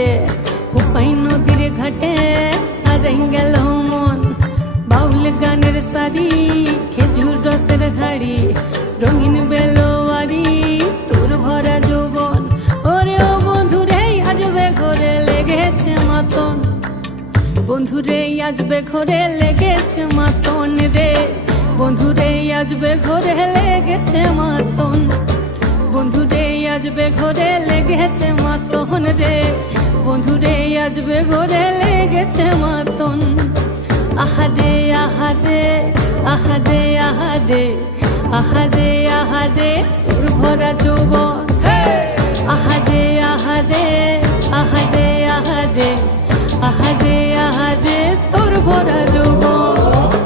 ঘাটে, কোপাই নদীর ঘাটে হারাই গেল মন। বাউল গানের সারি, খেজুর রসের হাড়ি, রঙিন বেলোয়ারি, তোর ভরা যৌবন। ওরে ও বন্ধুরে আজবে ঘরে লেগেছে মাতন, বন্ধুরে আজবে ঘরে লেগেছে মাতন রে, বন্ধুরে আজবে ঘরে লেগেছে মাতন, বন্ধুরে আজবে ঘরে লেগেছে মাতন রে, বন্ধুরে আজবে ঘরে লেগেছে মাতন। আহারে আহারে আহারে আহারে আহারে আহারে তোর ভরা যৌবন। আহারে আহারে আহারে আহারে আহারে আহারে তোর ভরা